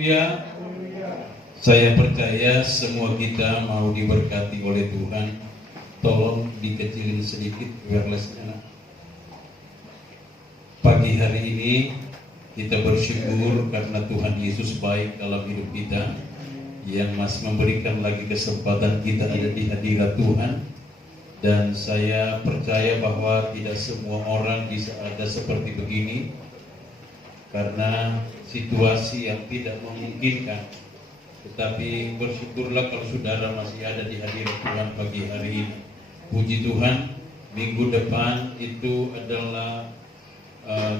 Ya, saya percaya semua kita mau diberkati oleh Tuhan. Tolong dikecilin sedikit wirelessnya. Pagi hari ini kita bersyukur karena Tuhan Yesus baik dalam hidup kita, yang masih memberikan lagi kesempatan kita ada di hadirat Tuhan. Dan saya percaya bahwa tidak semua orang bisa ada seperti begini, karena situasi yang tidak memungkinkan. Tetapi bersyukurlah kalau saudara masih ada di hadirat Tuhan pagi hari ini. Puji Tuhan, minggu depan itu adalah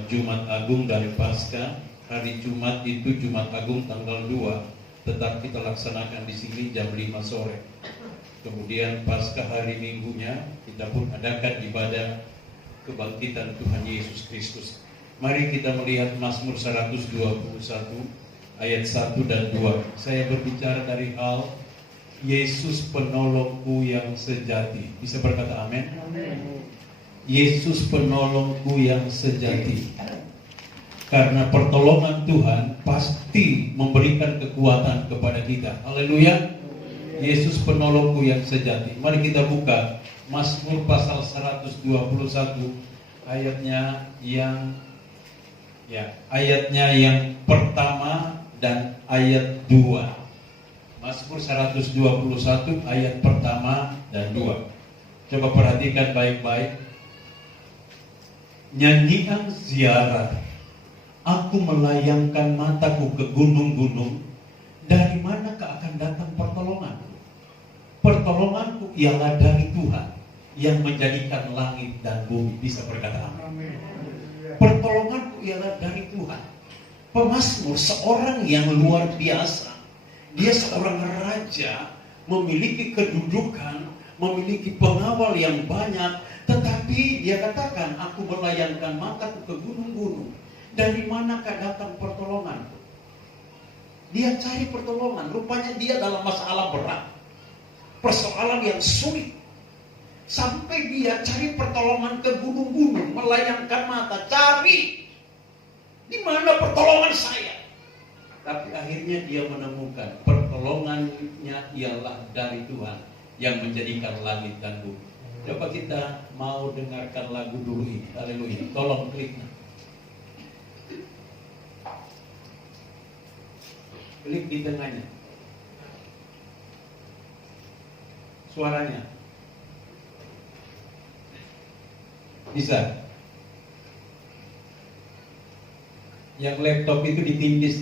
Jumat Agung dari Paskah. Hari Jumat itu Jumat Agung tanggal 2, tetap kita laksanakan di sini jam 5 sore. Kemudian Paskah hari Minggunya kita pun adakan ibadah kebangkitan Tuhan Yesus Kristus. Mari kita melihat Mazmur 121 ayat 1 dan 2. Saya berbicara dari hal Yesus penolongku yang sejati. Bisa berkata amin? Amin. Yesus penolongku yang sejati. Karena pertolongan Tuhan pasti memberikan kekuatan kepada kita. Haleluya. Yesus penolongku yang sejati. Mari kita buka Mazmur pasal 121 ayatnya yang pertama dan ayat 2. Mazmur 121 ayat pertama dan 2. Coba perhatikan baik-baik. Nyanyian ziarah, aku melayangkan mataku ke gunung-gunung. Dari manakah akan datang pertolonganku? Pertolonganku ialah dari Tuhan yang menjadikan langit dan bumi. Bisa berkata amin. Pertolonganku ialah dari Tuhan. Pemazmur seorang yang luar biasa. Dia seorang raja, memiliki kedudukan, memiliki pengawal yang banyak, tetapi dia katakan, aku melayangkan mataku ke gunung-gunung. Dari manakah datang pertolonganku? Dia cari pertolongan. Rupanya dia dalam masalah berat, persoalan yang sulit, sampai dia cari pertolongan ke gunung-gunung, melayangkan mata, cari di mana pertolongan saya. Tapi akhirnya dia menemukan pertolongannya ialah dari Tuhan yang menjadikan langit dan bumi. Coba kita mau dengarkan lagu dulu ini. Haleluya. Tolong kliknya. Klik di tengahnya. Suaranya bisa. Yang laptop itu ditindis.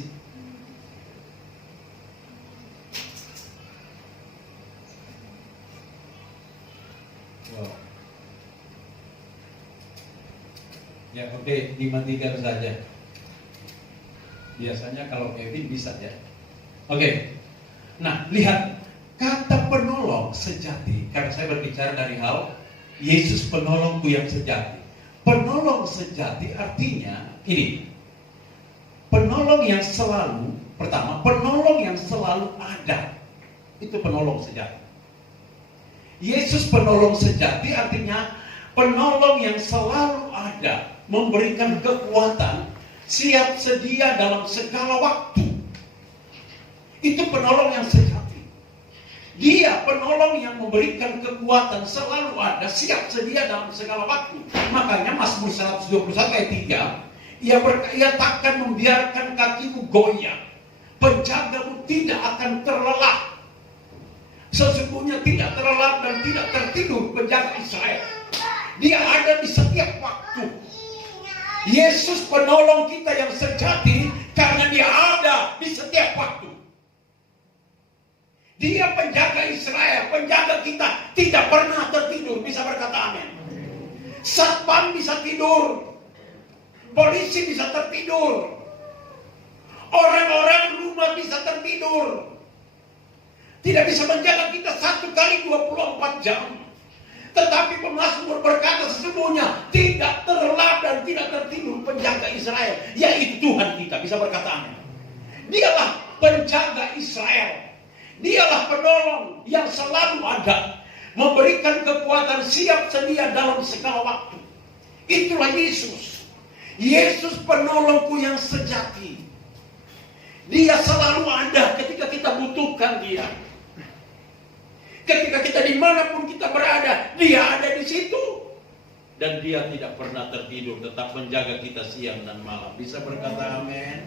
Wow. Ya oke, dimatikan saja. Biasanya kalau Kevin bisa ya. Oke. Nah, lihat kata penolong sejati. Karena saya berbicara dari hal Yesus penolongku yang sejati. Penolong sejati artinya ini. Penolong yang selalu, pertama, penolong yang selalu ada. Itu penolong sejati. Yesus penolong sejati artinya penolong yang selalu ada, memberikan kekuatan, siap sedia dalam segala waktu. Itu penolong yang sejati. Dia penolong yang memberikan kekuatan, selalu ada, siap sedia dalam segala waktu. Makanya Mazmur 121 ayat 3, ia takkan membiarkan kakimu goyah, penjagamu tidak akan terlelap. Sesungguhnya tidak terlelap dan tidak tertidur penjaga Israel. Dia ada di setiap waktu. Yesus penolong kita yang sejati karena dia ada di setiap waktu. Dia penjaga Israel, penjaga kita, tidak pernah tertidur. Bisa berkata amin. Satpam bisa tidur, polisi bisa tertidur, orang-orang rumah bisa tertidur. Tidak bisa menjaga kita 1 kali 24 jam. Tetapi pemazmur berkata sesungguhnya tidak terlelap dan tidak tertidur penjaga Israel, yaitu Tuhan kita. Bisa berkata amin. Dialah penjaga Israel. Dialah penolong yang selalu ada, memberikan kekuatan siap sedia dalam segala waktu. Itulah Yesus. Yesus penolongku yang sejati. Dia selalu membutuhkan Dia. Ketika kita dimanapun kita berada, Dia ada di situ. Dan Dia tidak pernah tertidur, tetap menjaga kita siang dan malam. Bisa berkata amin?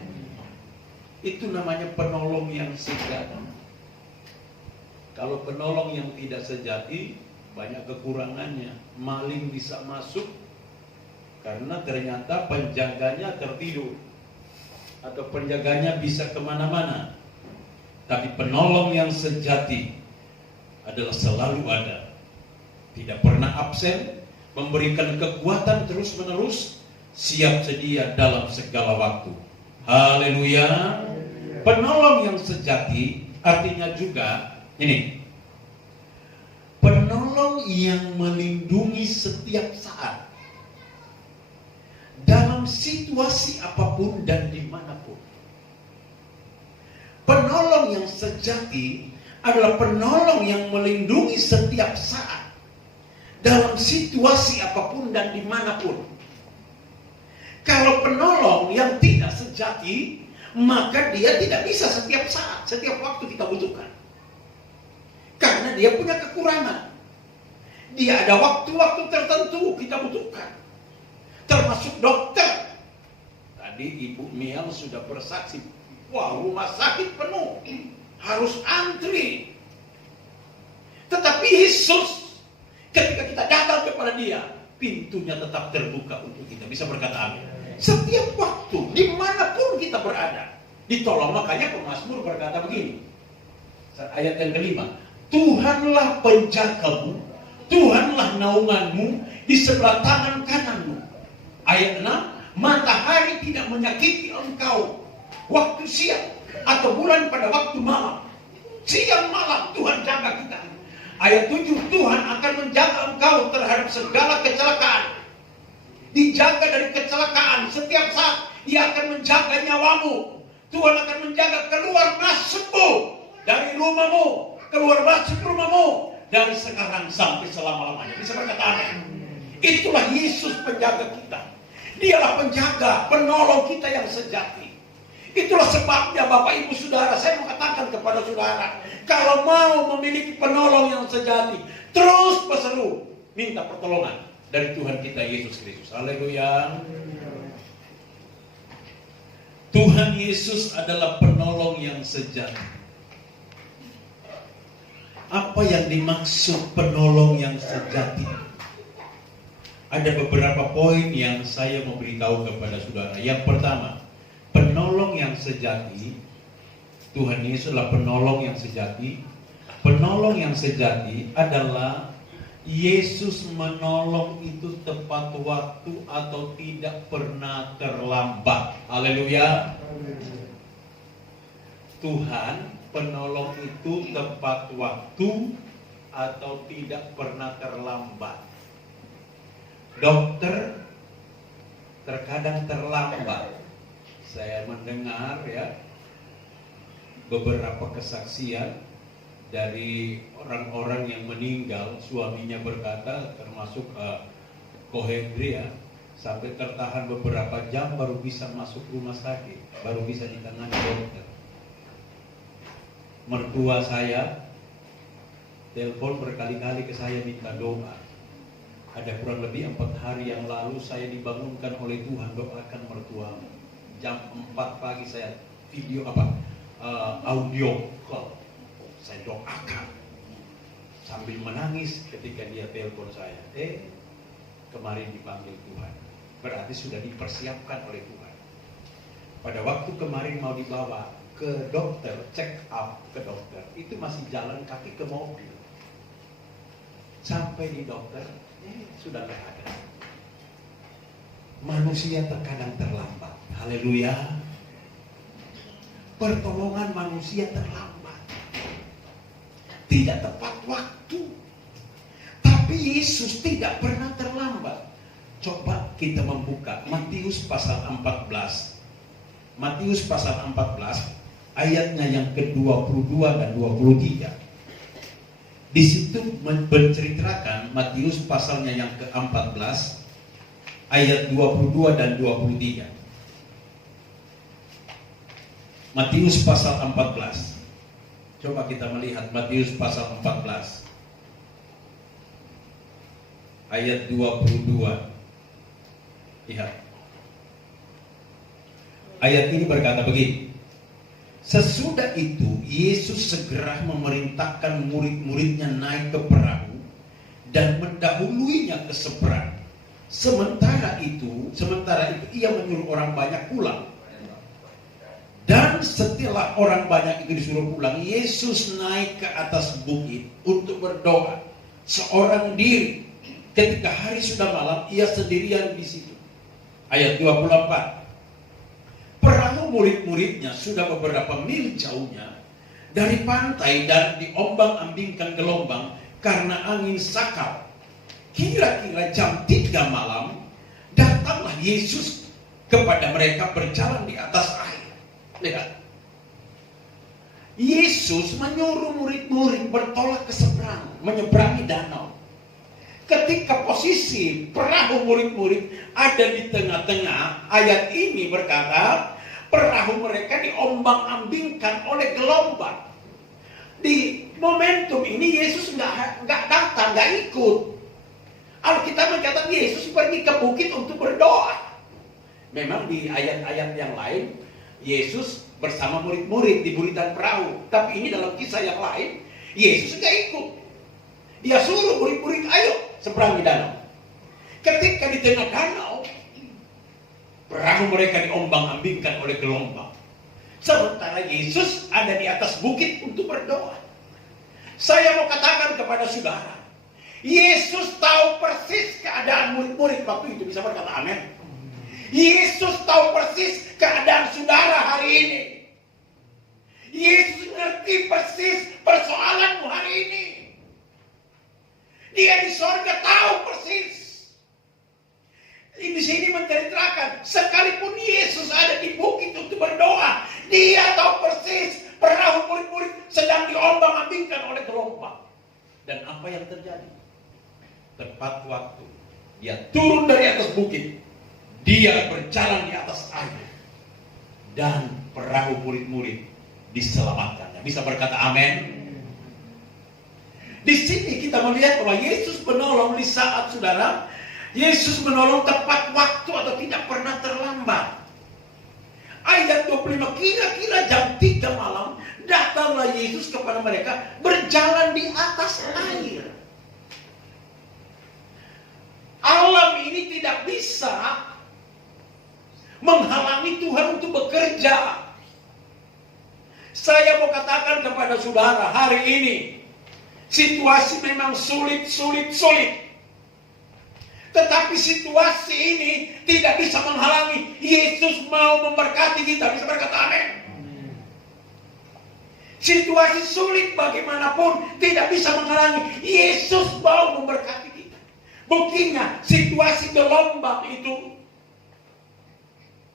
Itu namanya penolong yang sejati. Kalau penolong yang tidak sejati, banyak kekurangannya. Maling bisa masuk karena ternyata penjaganya tertidur, atau penjaganya bisa kemana-mana. Tapi penolong yang sejati adalah selalu ada, tidak pernah absen, memberikan kekuatan terus-menerus, siap sedia dalam segala waktu. Haleluya. Penolong yang sejati artinya juga ini, penolong yang melindungi setiap saat, dalam situasi apapun dan dimanapun. Penolong yang sejati adalah penolong yang melindungi setiap saat, dalam situasi apapun dan dimanapun. Kalau penolong yang tidak sejati, maka dia tidak bisa setiap saat, setiap waktu kita butuhkan. Karena dia punya kekurangan. Dia ada waktu-waktu tertentu kita butuhkan. Termasuk dokter. Tadi Ibu Miel sudah bersaksi, wah, rumah sakit penuh, harus antri. Tetapi Yesus, ketika kita datang kepada Dia, pintunya tetap terbuka untuk kita. Bisa berkata amin. Setiap waktu, dimanapun kita berada, ditolong. Makanya pemazmur berkata begini, ayat yang kelima, Tuhanlah penjagamu, Tuhanlah naunganmu di sebelah tangan kananmu. Ayat 6, matahari tidak menyakiti engkau waktu siang, atau bulan pada waktu malam. Siang malam Tuhan jaga kita. Ayat 7, Tuhan akan menjaga engkau terhadap segala kecelakaan. Dijaga dari kecelakaan setiap saat. Dia akan menjaga nyawamu. Tuhan akan menjaga keluar masukmu dari rumahmu, keluar masuk rumahmu, dari sekarang sampai selama-lamanya. Bisa berkata amin. Itulah Yesus penjaga kita. Dialah penjaga, penolong kita yang sejati. Itulah sebabnya Bapak Ibu Saudara, saya mau katakan kepada saudara, kalau mau memiliki penolong yang sejati, terus berseru, minta pertolongan dari Tuhan kita Yesus Kristus. Haleluya. Tuhan Yesus adalah penolong yang sejati. Apa yang dimaksud penolong yang sejati? Ada beberapa poin yang saya mau beritahu kepada saudara. Yang pertama, penolong yang sejati, Tuhan Yesus adalah penolong yang sejati. Penolong yang sejati adalah Yesus menolong itu tepat waktu atau tidak pernah terlambat. Haleluya. Tuhan penolong itu tepat waktu atau tidak pernah terlambat. Dokter terkadang terlambat. Saya mendengar ya beberapa kesaksian dari orang-orang yang meninggal, suaminya berkata, termasuk Kohendri ya, sampai tertahan beberapa jam baru bisa masuk rumah sakit, baru bisa ditangani dokter. Mertua saya telepon berkali-kali ke saya minta doa. Ada kurang lebih 4 hari yang lalu saya dibangunkan oleh Tuhan, doakan mertuamu. Jam 4 pagi saya video audio call. Saya doakan sambil menangis ketika dia telepon saya. Kemarin dipanggil Tuhan. Berarti sudah dipersiapkan oleh Tuhan. Pada waktu kemarin mau dibawa ke dokter, check up ke dokter, itu masih jalan kaki ke mobil. Sampai di dokter, sudah tidak ada. Manusia terkadang terlambat. Haleluya. Pertolongan manusia terlambat, tidak tepat waktu. Tapi Yesus tidak pernah terlambat. Coba kita membuka Matius pasal 14. Matius pasal 14 ayatnya yang ke-22 dan 23. Di situ menceritakan Matius pasalnya yang ke-14 ayat 22 dan 23. Matius pasal 14 Coba kita melihat Matius pasal 14 ayat 22. Lihat. Ayat ini berkata begini. Sesudah itu Yesus segera memerintahkan murid-muridnya naik ke perahu dan mendahuluinya ke seberang. Sementara itu ia menyuruh orang banyak pulang. Dan setelah orang banyak itu disuruh pulang, Yesus naik ke atas bukit untuk berdoa seorang diri. Ketika hari sudah malam, ia sendirian di situ. Ayat 24. Perahu murid-muridnya sudah beberapa mil jauhnya dari pantai dan diombang-ambingkan gelombang karena angin sakal. Kira-kira jam 3 malam, datanglah Yesus kepada mereka berjalan di atas air. Lihat. Yesus menyuruh murid-murid bertolak ke seberang, menyeberangi danau. Ketika posisi perahu murid-murid ada di tengah-tengah, ayat ini berkata, perahu mereka diombang-ambingkan oleh gelombang. Di momentum ini Yesus nggak datang, nggak ikut. Alkitab mencatat Yesus pergi ke bukit untuk berdoa. Memang di ayat-ayat yang lain Yesus bersama murid-murid di buritan perahu. Tapi ini dalam kisah yang lain, Yesus nggak ikut. Dia suruh murid-murid, ayo seberangi danau. Ketika di tengah danau, perahu mereka diombang-ambingkan oleh gelombang. Sementara Yesus ada di atas bukit untuk berdoa. Saya mau katakan kepada saudara, Yesus tahu persis keadaan murid-murid waktu itu. Bisa berkata amin? Yesus tahu persis keadaan saudara hari ini. Yesus ngerti persis persoalanmu hari ini. Dia di sorga tahu persis. Di sini menceritakan, sekalipun Yesus ada di bukit untuk berdoa, dia tahu persis perahu murid-murid sedang diombang-ambingkan oleh gelombang. Dan apa yang terjadi? Tepat waktu dia turun dari atas bukit, dia berjalan di atas air, dan perahu murid-murid diselamatkannya. Bisa berkata amin? Di sini kita melihat bahwa Yesus menolong di saat saudara, Yesus menolong tepat waktu atau tidak pernah terlambat. Ayat 25, kira-kira jam 3 malam, datanglah Yesus kepada mereka berjalan di atas air. Alam ini tidak bisa menghalangi Tuhan untuk bekerja. Saya mau katakan kepada saudara hari ini, situasi memang sulit. Tetapi situasi ini tidak bisa menghalangi Yesus mau memberkati kita. Bisa berkata amin? Situasi sulit bagaimanapun tidak bisa menghalangi Yesus mau memberkati kita. Buktinya situasi gelombang itu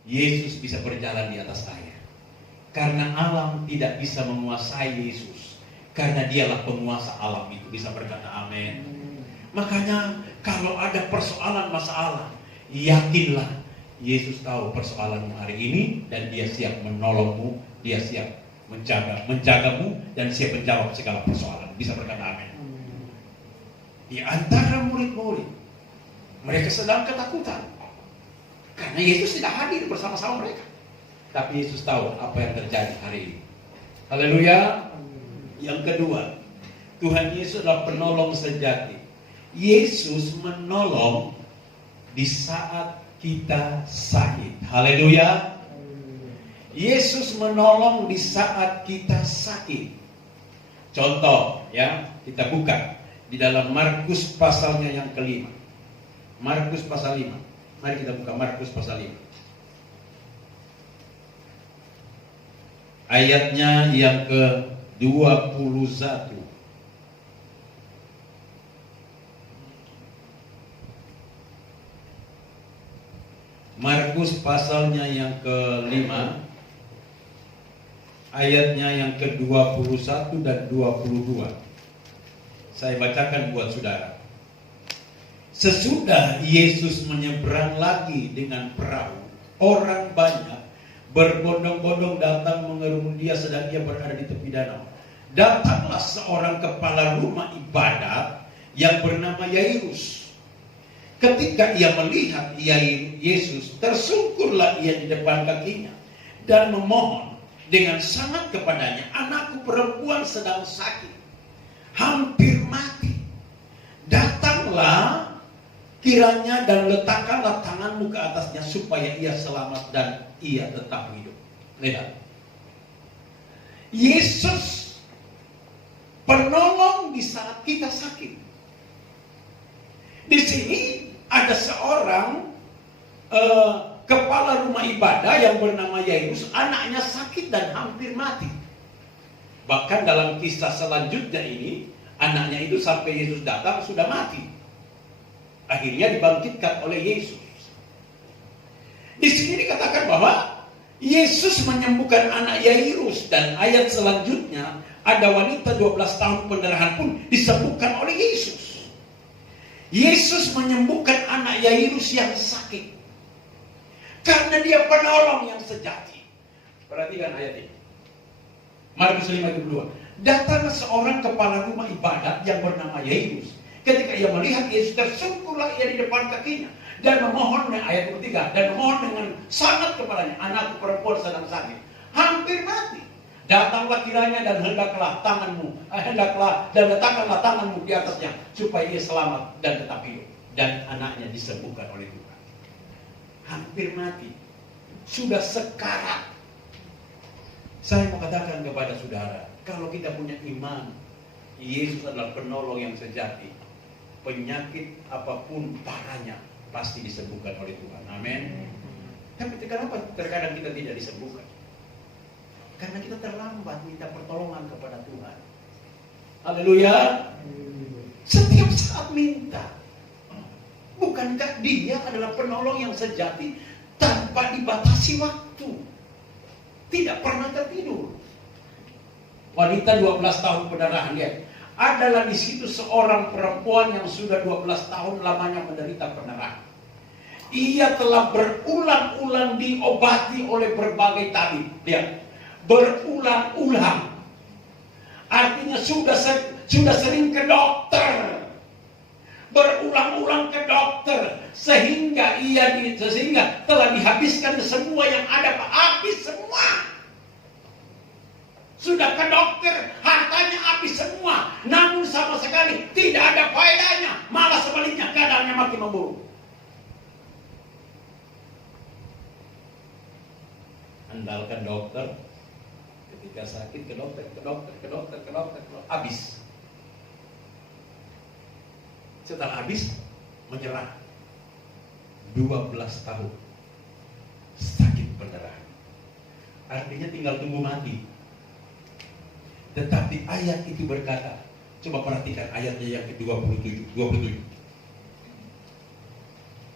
Yesus bisa berjalan di atas air. Karena alam tidak bisa menguasai Yesus. Karena dialah penguasa alam itu. Bisa berkata amin. Makanya kalau ada persoalan masalah, yakinlah Yesus tahu persoalanmu hari ini dan dia siap menolongmu, dia siap menjagamu dan siap menjawab segala persoalan. Bisa berkata amin. Di antara murid-murid, mereka sedang ketakutan karena Yesus tidak hadir bersama-sama mereka. Tapi Yesus tahu apa yang terjadi hari ini. Haleluya. Yang kedua, Tuhan Yesus adalah penolong sejati. Yesus menolong di saat kita sakit. Haleluya. Yesus menolong di saat kita sakit. Contoh ya, kita buka di dalam Markus pasalnya yang kelima. Markus pasal 5. Mari kita buka Markus pasal 5. Ayatnya yang ke-21. Markus pasalnya yang ke-5, ayatnya yang ke-21 dan 22. Saya bacakan buat saudara. Sesudah Yesus menyeberang lagi dengan perahu, orang banyak berbondong-bondong datang mengerumuni dia sedang dia berada di tepi danau. Datanglah seorang kepala rumah ibadat yang bernama Yairus. Ketika ia melihat Yesus, tersungkurlah ia di depan kakinya dan memohon dengan sangat kepadanya, "Anakku perempuan sedang sakit, hampir mati. Datanglah kiranya dan letakkanlah tanganmu ke atasnya supaya ia selamat dan ia tetap hidup." Lihat, Yesus penolong di saat kita sakit. Di sini ada seorang kepala rumah ibadah yang bernama Yairus, anaknya sakit dan hampir mati. Bahkan dalam kisah selanjutnya ini, anaknya itu sampai Yesus datang sudah mati. Akhirnya dibangkitkan oleh Yesus. Di sini dikatakan bahwa Yesus menyembuhkan anak Yairus, dan ayat selanjutnya ada wanita 12 tahun pendarahan pun disembuhkan oleh Yesus. Yesus menyembuhkan anak Yairus yang sakit karena dia penolong yang sejati. Perhatikan ayat ini. Markus 5:22. Datanglah seorang kepala rumah ibadat yang bernama Yairus. Ketika ia melihat Yesus, tersungkurlah ia di depan kakinya dan memohon, ayat 23, dan memohon dengan sangat kepadanya, "Anakku perempuan sedang sakit, hampir mati. Datanglah kiranya dan hendaklah dan letakkanlah tanganmu di atasnya supaya ia selamat dan tetap hidup." Dan anaknya disembuhkan oleh Tuhan. Hampir mati, sudah sekarat. Saya mau katakan kepada saudara, kalau kita punya iman, Yesus adalah penolong yang sejati. Penyakit apapun parahnya pasti disembuhkan oleh Tuhan. Amin. Tapi kenapa terkadang kita tidak disembuhkan? Karena kita terlambat minta pertolongan kepada Tuhan. Haleluya. Setiap saat minta. Bukankah Dia adalah penolong yang sejati tanpa dibatasi waktu? Tidak pernah tertidur. Wanita 12 tahun pendarahan, lihat. Adalah di situ seorang perempuan yang sudah 12 tahun lamanya menderita pendarahan. Ia telah berulang-ulang diobati oleh berbagai tabib. Lihat, berulang-ulang. Artinya sudah sering ke dokter. Berulang-ulang ke dokter sehingga telah dihabiskan semua yang ada, Pak. Habis semua. Sudah ke dokter, hartanya habis semua, namun sama sekali tidak ada faedahnya, malah sebaliknya keadaannya makin memburuk. Andalkan dokter, ketika sakit ke dokter, habis. Setelah habis, menyerah. 12 tahun sakit pendarahan, artinya tinggal tunggu mati. Tetapi ayat itu berkata, coba perhatikan ayatnya yang ke-27.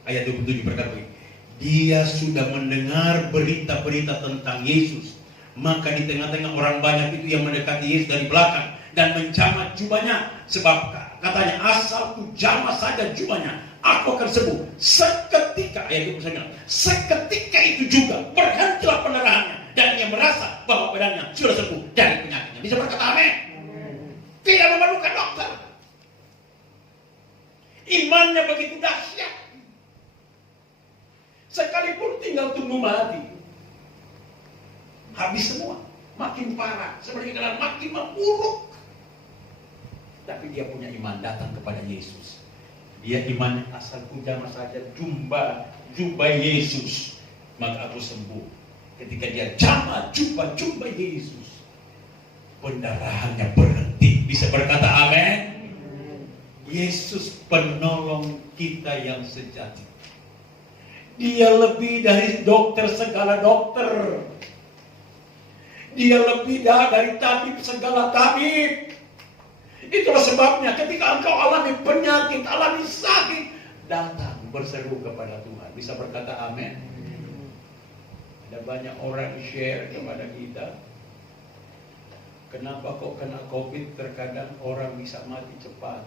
Ayat 27 berkata begini, "Dia sudah mendengar berita-berita tentang Yesus. Maka di tengah-tengah orang banyak itu yang mendekati Yesus dari belakang dan menjamat jubahnya. Sebab katanya, asal ku jamah saja jubahnya, aku akan sembuh." Seketika, ayat 29, seketika itu juga berhentilah pendarahannya. Dan ia merasa bahwa badannya sudah sembuh dari penyakitnya. Bisa berkata amin? Tidak memerlukan dokter. Imannya begitu dahsyat. Sekalipun tinggal tunggu mati, habis semua, makin parah, seperti keadaan makin memburuk. Tapi dia punya iman, datang kepada Yesus. Dia imannya, asal ku jamah saja jubah Yesus, maka aku sembuh. Ketika dia jamah jubah Yesus, pendarahannya berhenti. Bisa berkata amin? Yesus penolong kita yang sejati. Dia lebih dari dokter segala dokter. Dia lebih dari tabib segala tabib. Itulah sebabnya ketika engkau alami penyakit, alami sakit, datang berseru kepada Tuhan. Bisa berkata amin? Ada banyak orang share kepada kita, kenapa kok kena COVID terkadang orang bisa mati cepat.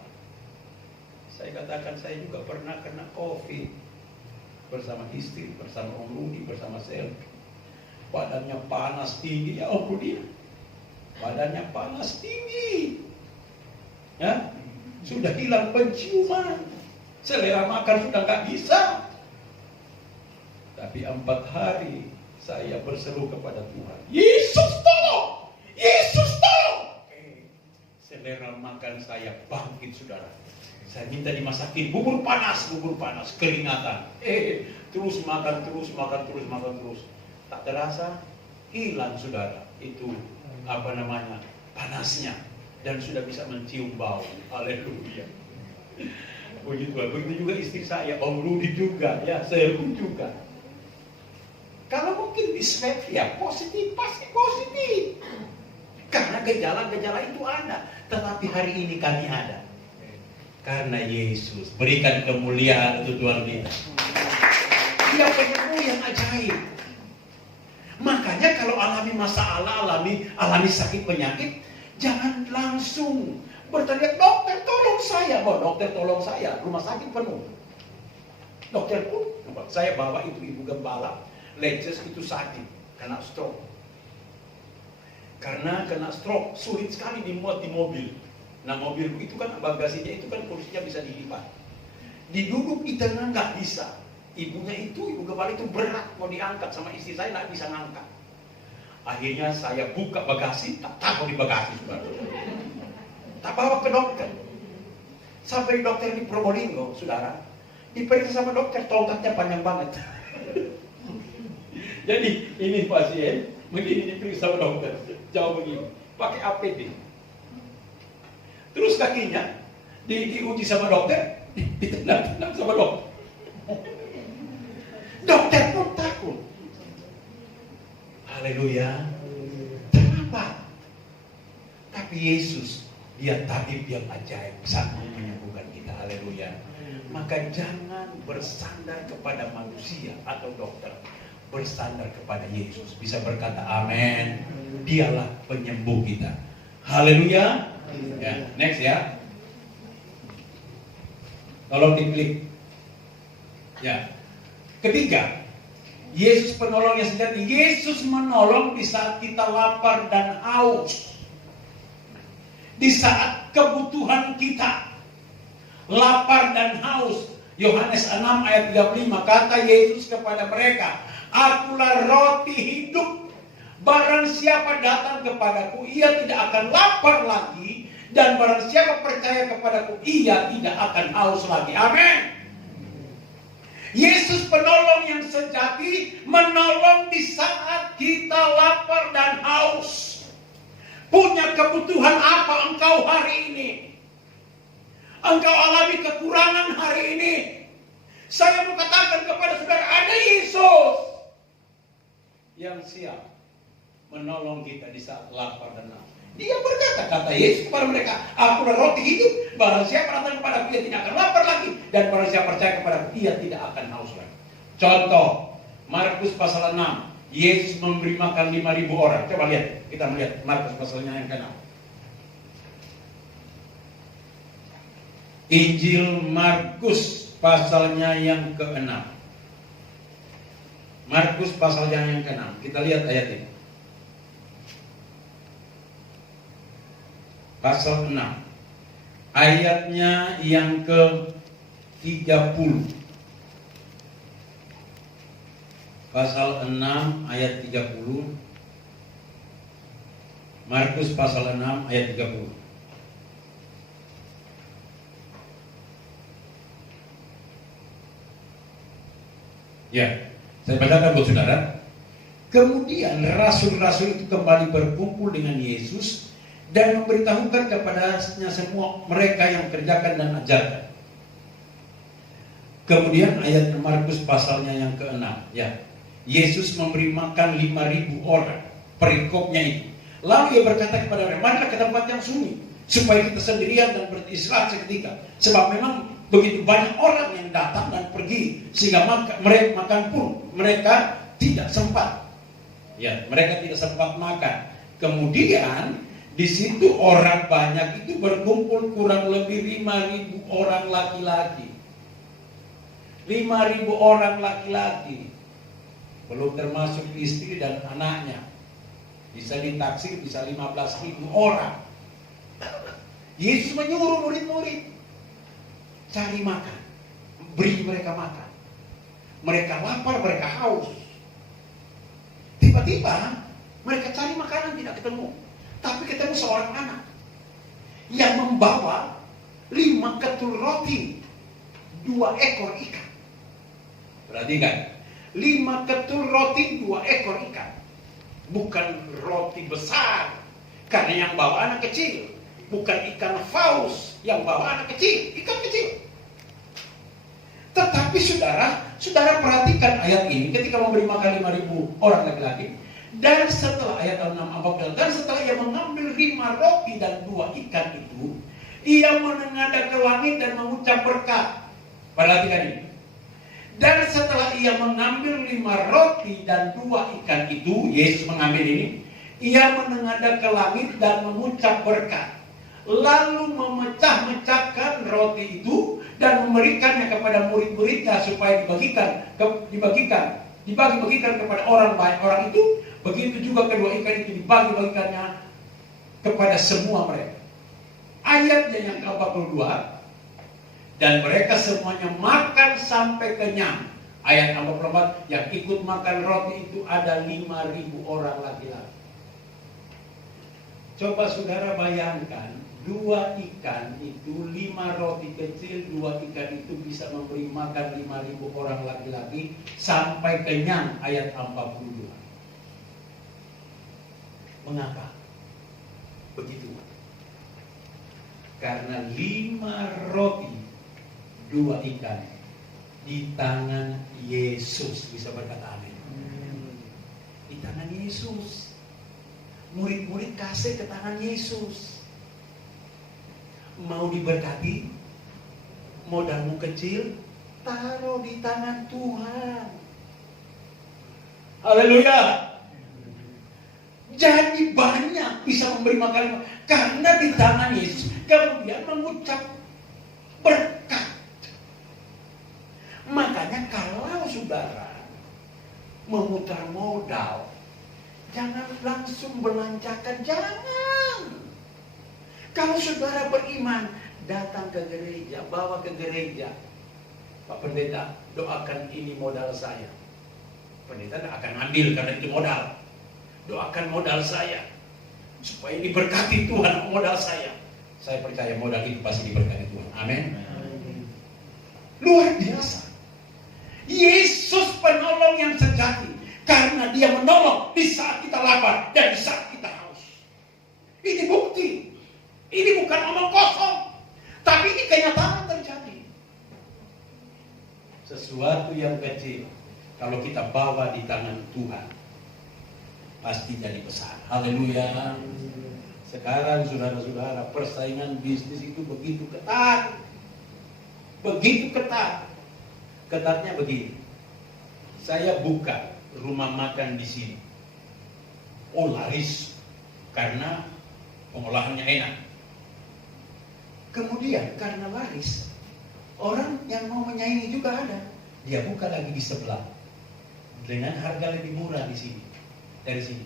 Saya katakan, saya juga pernah kena COVID bersama istri, bersama Om Rudi, bersama Sel. Badannya panas tinggi, ya ampun dia. badannya panas tinggi, ya, sudah hilang penciuman, selera makan sudah nggak bisa. Tapi 4 hari saya berseru kepada Tuhan, Yesus tolong, Yesus tolong. Selera makan saya bangkit, saudara. Saya minta dimasakin bubur panas, keringatan. Terus makan. Tak terasa hilang, saudara. Itu panasnya, dan sudah bisa mencium bau. Haleluya. Begitu juga istri saya, Om Rudi juga, ya, saya pun juga. Kalau mungkin di swab, ya positif, pasti positif. Karena gejala-gejala itu ada. Tetapi hari ini kami ada. Karena Yesus berikan kemuliaan untuk Tuhan kita. Dia penyembuh yang ajaib. Makanya kalau alami masalah, alami sakit penyakit, jangan langsung berteriak, dokter tolong saya. Dokter tolong saya, rumah sakit penuh. Dokter pun, saya bawa itu ibu gembala, Leces itu sakit, kena stroke. Karena kena stroke, sulit sekali dimuat di mobil. Nah, mobilku itu kan bagasinya itu kan kursinya bisa dilipat. Diduduk di tengah nggak bisa. Ibu gembala itu berat, mau diangkat sama istri saya nggak bisa ngangkat. Akhirnya saya buka bagasi, tak taruh di bagasi, saudara. Tak bawa ke dokter. Sampai dokter di Probolinggo, saudara, diperiksa sama dokter, tongkatnya panjang banget. Jadi ini pasien begini diperiksa sama dokter, jauh begini, pakai APD. Terus kakinya diuji sama dokter, ditendang sama dokter. Dokter pun takut. Haleluya. Kenapa? Tapi Yesus, dia tabib yang ajaib, sanggup menyembuhkan kita. Haleluya. Maka jangan bersandar kepada manusia atau dokter, bersandar kepada Yesus. Bisa berkata amin. Dialah penyembuh kita. Haleluya. Ya, next ya. Tolong diklik. Ya. Ketiga, Yesus penolong yang sejati. Yesus menolong di saat kita lapar dan haus. Di saat kebutuhan kita lapar dan haus. Yohanes 6 ayat 35, kata Yesus kepada mereka, Akulah roti hidup. Barang siapa datang kepadaku, ia tidak akan lapar lagi. Dan barang siapa percaya kepadaku, ia tidak akan haus lagi. Amin. Yesus penolong yang sejati, menolong di saat kita lapar dan haus. Punya kebutuhan apa engkau hari ini? Engkau alami kekurangan hari ini. Saya mau katakan kepada saudara, ada Yesus yang siap menolong kita di saat lapar dan haus. Dia berkata, kata Yesus kepada mereka, Akulah roti hidup, barang siapa datang kepadaku, ia tidak akan lapar lagi, dan barang siapa percaya kepadaku, ia tidak akan haus lagi. Contoh, Markus pasal 6, Yesus memberi makan 5.000 orang. Coba lihat, kita melihat Markus pasalnya yang ke-6. Injil Markus pasalnya yang ke-6. Markus pasalnya yang ke-6. Kita lihat ayat ini. Pasal 6. Ayatnya yang ke-30. Pasal 6 ayat 30. Markus pasal 6 ayat 30. Ya, saya bacakan buat saudara. Kemudian rasul-rasul itu kembali berkumpul dengan Yesus dan memberitahukan kepadanya semua mereka yang kerjakan dan ajarkan. Kemudian ayat Markus pasalnya yang ke-6, ya. Yesus memberi makan 5.000 orang, perikopnya itu. Lalu ia berkata kepada mereka, marilah ke tempat yang sunyi, supaya kita sendirian dan beristirahat seketika. Sebab memang begitu banyak orang yang datang dan pergi, sehingga mereka makan pun mereka tidak sempat. Ya, mereka tidak sempat makan. Kemudian di situ orang banyak itu berkumpul, kurang lebih 5.000 orang laki-laki. 5.000 orang laki-laki, belum termasuk istri dan anaknya. Bisa ditaksir, bisa 15.000 orang. Yesus menyuruh murid-murid cari makan, beri mereka makan. Mereka lapar, mereka haus. Tiba-tiba mereka cari makanan tidak ketemu. Tapi ketemu seorang anak yang membawa 5 ketul roti, 2 ekor ikan. Perhatikan, 5 ketul roti, 2 ekor ikan. Bukan roti besar, karena yang bawa anak kecil. Bukan ikan paus, yang bawa anak kecil, ikan kecil. Tetapi saudara perhatikan ayat ini ketika memberi makan 5.000 orang laki-laki. Dan setelah ayat 6, dan setelah ia mengambil 5 roti dan 2 ikan itu, ia menengadah ke langit dan mengucap berkat. Perhatikan ini. Dan setelah ia mengambil 5 roti dan 2 ikan itu, Yesus mengambil ini, ia menengadah ke langit dan mengucap berkat. Lalu memecah-mecahkan roti itu dan memberikannya kepada murid-muridnya supaya dibagi-bagikan kepada orang itu. Begitu juga kedua ikan itu dibagi-bagikannya kepada semua mereka. Ayatnya yang ke-42, dan mereka semuanya makan sampai kenyang. Ayat 44, yang ikut makan roti itu ada 5.000 orang laki-laki. Coba saudara bayangkan, 2 ikan itu, 5 roti kecil, 2 ikan itu bisa memberi makan 5.000 orang laki-laki sampai kenyang. Ayat 42. Mengapa begitu? Karena 5 roti, 2 ikan di tangan Yesus. Bisa berkata amin. Di tangan Yesus. Murid-murid kasih ke tangan Yesus. Mau diberkati, modalmu kecil, taruh di tangan Tuhan. Haleluya. Jadi banyak bisa memberi makan karena di tangan Yesus. Kemudian mengucap berkat. Makanya kalau saudara memutar modal, jangan langsung belanjakan, jangan. Kalau saudara beriman, datang ke gereja, bawa ke gereja. Pak Pendeta, doakan ini modal saya. Pendeta akan ambil karena itu modal. Doakan modal saya supaya diberkati Tuhan modal saya. Saya percaya modal itu pasti diberkati Tuhan. Amin. Luar biasa. Yesus penolong yang sejati karena dia menolong di saat kita lapar dan di saat kita haus. Ini bukti. Ini bukan omong kosong, tapi ini kenyataan terjadi. Sesuatu yang kecil kalau kita bawa di tangan Tuhan pasti jadi besar. Haleluya. Sekarang saudara-saudara, persaingan bisnis itu begitu ketat. Begitu ketat. Ketatnya begini. Saya buka rumah makan di sini. Oh, laris karena pengolahannya enak. Kemudian karena laris, orang yang mau menyaingi juga ada. Dia buka lagi di sebelah dengan harga lebih murah di sini. Dari sini.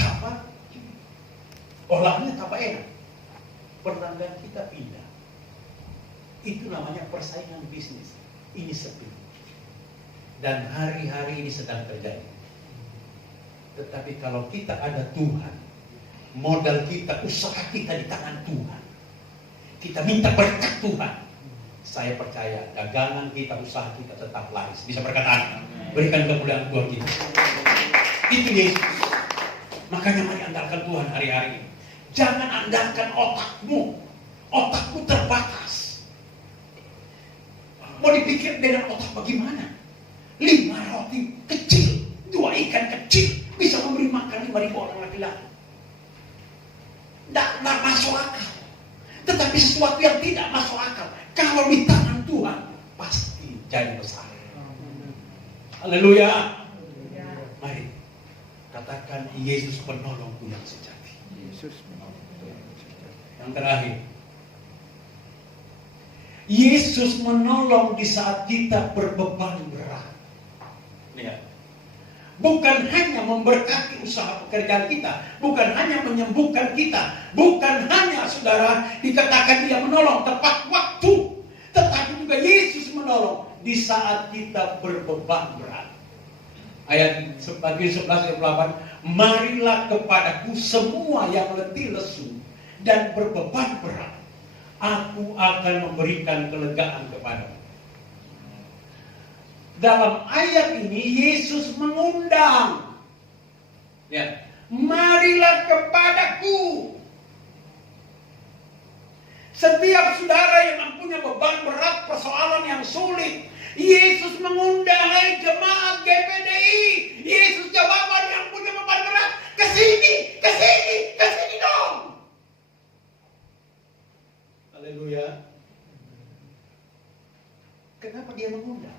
Apa? Olahnya apa enak. Pelanggan kita pindah. Itu namanya persaingan bisnis. Ini sepi. Dan hari-hari ini sedang terjadi. Tetapi kalau kita ada Tuhan, modal kita, usaha kita di tangan Tuhan, kita minta berkat Tuhan, saya percaya dagangan kita, usaha kita tetap laris. Bisa berkata, berikan kemuliaan Tuhan kita. Itu Yesus. Makanya mari andalkan Tuhan hari-hari ini. Jangan andalkan otakmu. Otakmu terbatas. Mau dipikir dengan otak bagaimana? 5 roti kecil, 2 ikan kecil bisa memberi makan 5.000 orang laki-laki. Tidak masuk akal. Tetapi sesuatu yang tidak masuk akal, kalau di tangan Tuhan pasti jadi besar. Haleluya. Mari katakan Yesus penolongku yang sejati. Yesus penolongku yang sejati. Yang terakhir, Yesus menolong di saat kita berbeban berat. Lihat, bukan hanya memberkati usaha pekerjaan kita, bukan hanya menyembuhkan kita, bukan hanya saudara dikatakan dia menolong tepat waktu, tetapi juga Yesus menolong di saat kita berbeban berat. Ayat Matius 11 ayat 8, marilah kepadaku semua yang letih lesu dan berbeban berat, aku akan memberikan kelegaan kepadamu. Dalam ayat ini Yesus mengundang, ya, marilah kepadaku. Setiap saudara yang mempunyai beban berat, persoalan yang sulit, Yesus mengundang, hai jemaat GPDI. Yesus jawaban yang punya beban berat, kesini, kesini, kesini dong. Haleluya. Kenapa dia mengundang?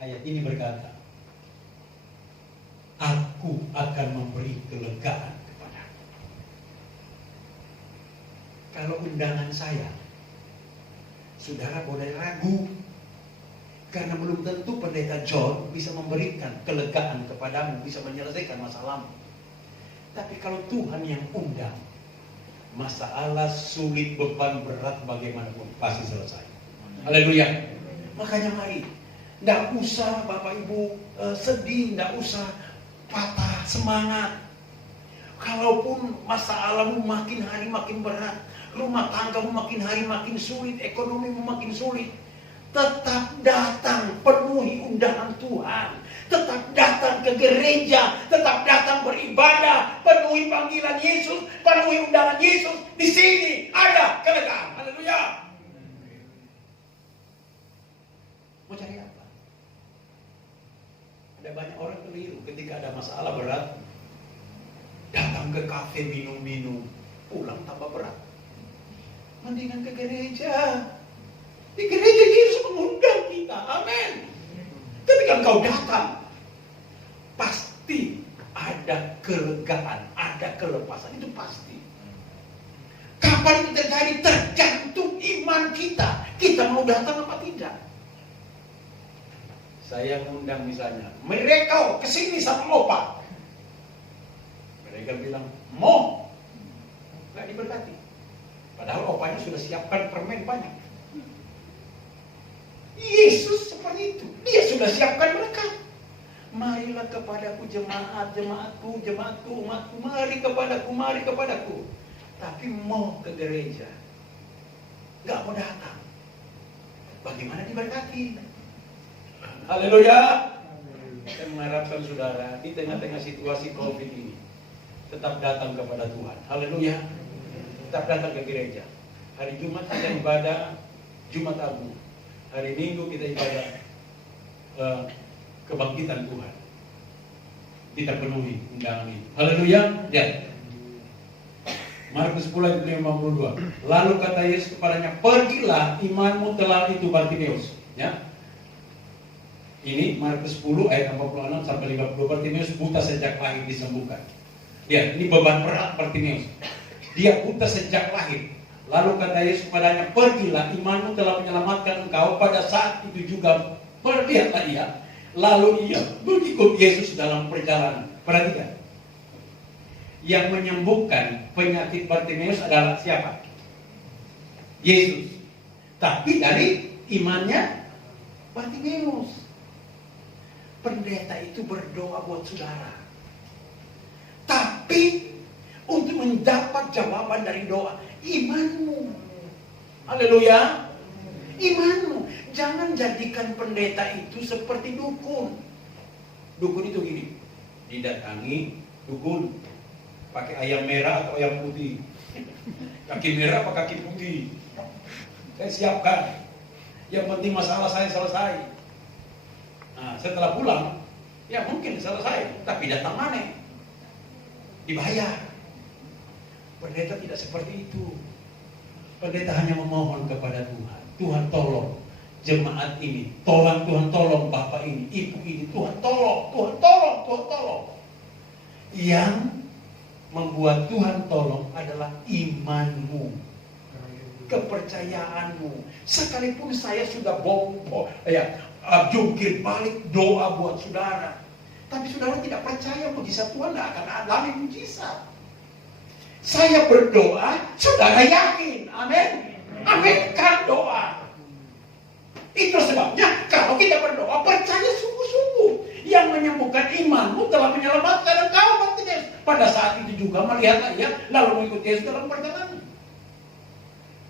Ayat ini berkata, aku akan memberi kelegaan kepadamu. Kalau undangan saya, saudara boleh ragu, karena belum tentu pendeta John bisa memberikan kelegaan kepadamu, bisa menyelesaikan masalahmu. Tapi kalau Tuhan yang undang, masalah sulit, beban berat bagaimanapun pasti selesai. Haleluya. Makanya mari, tidak usah Bapak Ibu sedih, tidak usah patah semangat. Kalaupun masalahmu makin hari makin berat, rumah tanggamu makin hari makin sulit, ekonomimu makin sulit, tetap datang penuhi undangan Tuhan. Tetap datang ke gereja, tetap datang beribadah, penuhi panggilan Yesus, penuhi undangan Yesus. Di sini ada kelegaan. Haleluya. Mau cari apa? Ada banyak orang keliru ketika ada masalah berat, datang ke kafe minum-minum, pulang tambah berat. Mendingan ke gereja. Di gereja Yesus mengundang kita. Amin. Ketika engkau datang, pasti ada kelegaan, ada kelepasan. Itu pasti. Kapan itu terjadi? Tergantung iman kita. Kita mau datang apa tidak? Saya mengundang misalnya, mereka kesini sama opa. Mereka bilang, mau. Gak diberkati. Padahal opanya sudah siapkan permen banyak. Yesus seperti itu. Dia sudah siapkan mereka. Marilah kepadaku jemaat, jemaatku, jemaatku, umatku. Mari kepadaku, mari kepadaku. Tapi mau ke gereja, gak mau datang. Bagaimana diberkati? Haleluya. Saya mengharapkan saudara di tengah-tengah situasi COVID ini tetap datang kepada Tuhan. Haleluya. Tetap datang ke gereja. Hari Jumat kita ibadah Jumat Agung. Hari Minggu kita ibadah kebangkitan Tuhan. Kita penuhi undangan ini. Haleluya. Ya. Markus 10 ayat 52. Lalu kata Yesus kepadanya, pergilah, imanmu telah itu Bartimeus. Ya. Ini Markus 10 ayat 46 sampai 50. Bartimeus buta sejak lahir disembuhkan. Lihat, ini beban berat Bartimeus. Dia buta sejak lahir. Lalu kata Yesus kepadanya, pergilah, imanmu telah menyelamatkan engkau. Pada saat itu juga pergilah ia. Lalu ia mengikut Yesus dalam perjalanan. Perhatikan. Yang menyembuhkan penyakit Bartimeus adalah siapa? Yesus. Tapi dari imannya Bartimeus. Pendeta itu berdoa buat saudara. Tapi untuk mendapat jawaban dari doa, imanmu. Haleluya. Imanmu. Jangan jadikan pendeta itu seperti dukun. Dukun itu gini. Didatangi dukun. Pakai ayam merah atau ayam putih. Kaki merah apa kaki putih. Saya siapkan. Yang penting masalah saya selesai. Nah, setelah pulang, ya mungkin selesai, tapi datang mana? Dibayar. Pendeta tidak seperti itu. Pendeta hanya memohon kepada Tuhan. Tuhan tolong jemaat ini. Tuhan tolong bapak ini, ibu ini. Tuhan tolong, Tuhan tolong, Tuhan tolong. Yang membuat Tuhan tolong adalah imanmu, kepercayaanmu. Sekalipun saya sudah jungkir balik doa buat saudara, Tapi saudara tidak percaya mujizat Tuhan tidak akan alami mujizat. Saya berdoa, saudara yakin. Amin. Aminkan doa. Itu sebabnya kalau kita berdoa percaya sungguh-sungguh. Yang menyembuhkan imanmu telah menyelamatkan engkau. Pada saat itu juga melihatlah ia lalu mengikuti Yesus dalam perjalanan.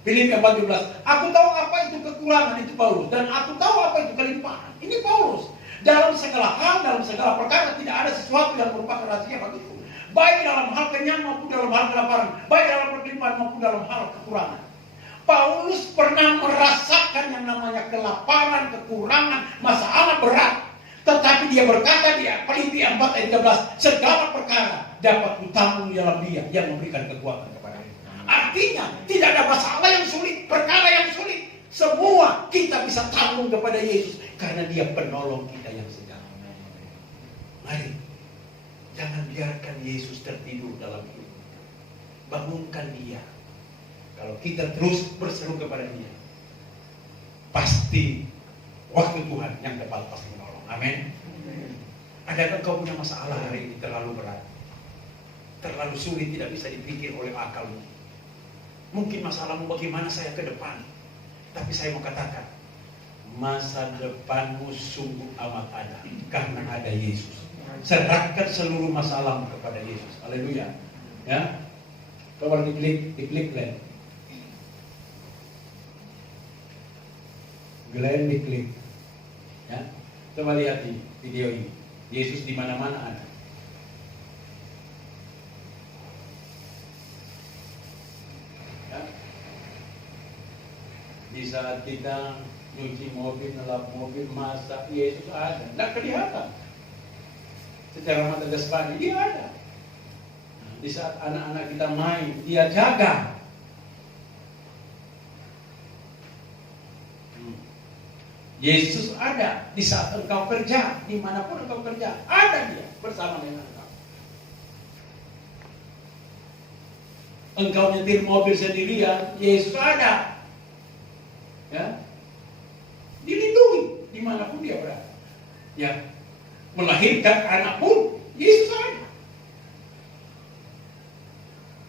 Filipi 4:17. Aku tahu apa itu kekurangan, itu Paulus, dan aku tahu apa itu kelimpahan. Ini Paulus. Dalam segala hal, dalam segala perkara tidak ada sesuatu yang merupakan rahasia bagiku. Baik dalam hal kenyang maupun dalam hal kelaparan, baik dalam perlimpahan maupun dalam hal kekurangan. Paulus pernah merasakan yang namanya kelaparan, kekurangan, masalah berat. Tetapi dia berkata di Filipi 4:13, segala perkara dapat kutanggung dalam Dia yang memberikan kekuatan kepada kita. Artinya tidak ada masalah yang sulit, perkara yang sulit. Semua kita bisa tanggung kepada Yesus karena Dia penolong kita yang setia. Mari, jangan biarkan Yesus tertidur dalam hidup kita. Bangunkan Dia. Kalau kita terus berseru kepada Dia, pasti waktu Tuhan yang tepat pasti menolong. Amin. Adakah kau punya masalah hari ini terlalu berat, terlalu sulit, tidak bisa dipikir oleh akalmu? Mungkin masalahmu bagaimana saya ke depan. Tapi saya mau katakan, masa depanmu sungguh amat ada karena ada Yesus. Serahkan seluruh masalahmu kepada Yesus. Haleluya. Ya. Coba diklik Glenn. Glenn diklik. Ya. Coba lihat di video ini. Yesus di mana-mana ada. Ya. Di saat kita nyuci mobil, ngelap mobil, masak, Yesus ada. Tidak kelihatan. Secara mata jasmani dia ada. Di saat anak-anak kita main, dia jaga. Yesus ada di saat engkau kerja, dimanapun engkau kerja, ada Dia bersama dengan engkau. Engkau nyetir mobil sendirian, Yesus ada. Ya, dilindungi dimanapun dia berada. Ya, melahirkan anak pun Yesus ada.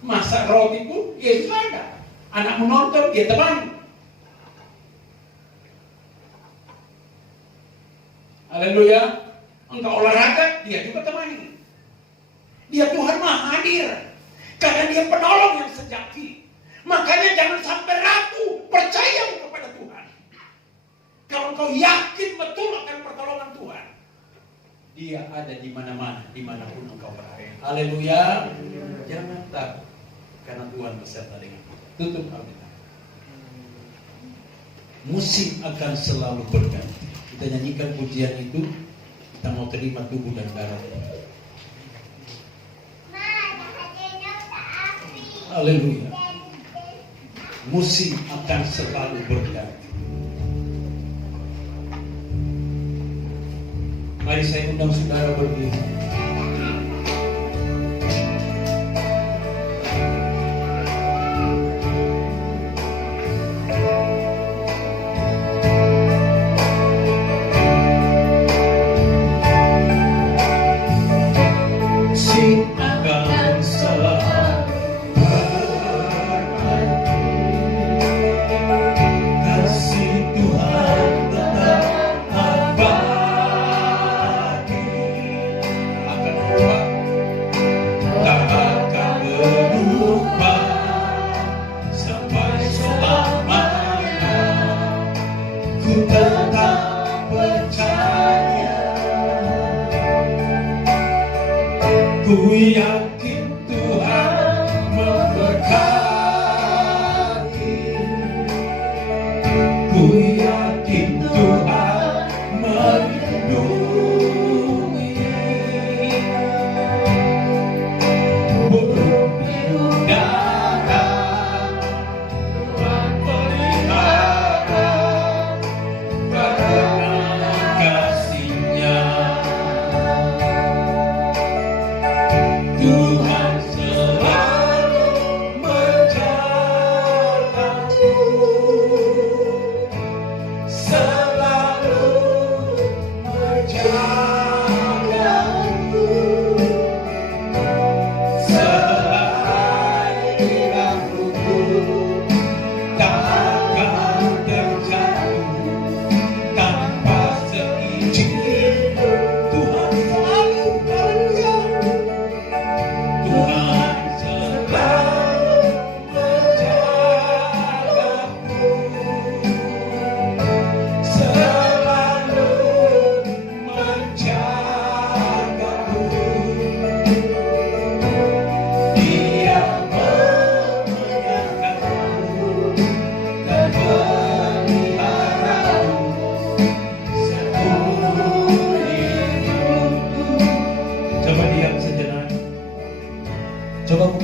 Masak roti pun Yesus ada. Anak menonton dia temani. Haleluya. Engkau olahraga, dia juga temani. Dia Tuhan Maha Hadir. Karena Dia penolong yang sejati. Makanya jangan sampai ragu, percaya kepada Tuhan. Kalau engkau yakin betul akan pertolongan Tuhan, Dia ada di mana-mana, dimanapun engkau berada. Haleluya. Jangan takut, karena Tuhan beserta dengan kita. Tutup Alkitab. Musim akan selalu berganti. Kita nyanyikan pujian itu, kita mau terima tubuh dan darah. Haleluya. Musim akan selalu berganti. Mari saya undang saudara berdiri. Tuhan.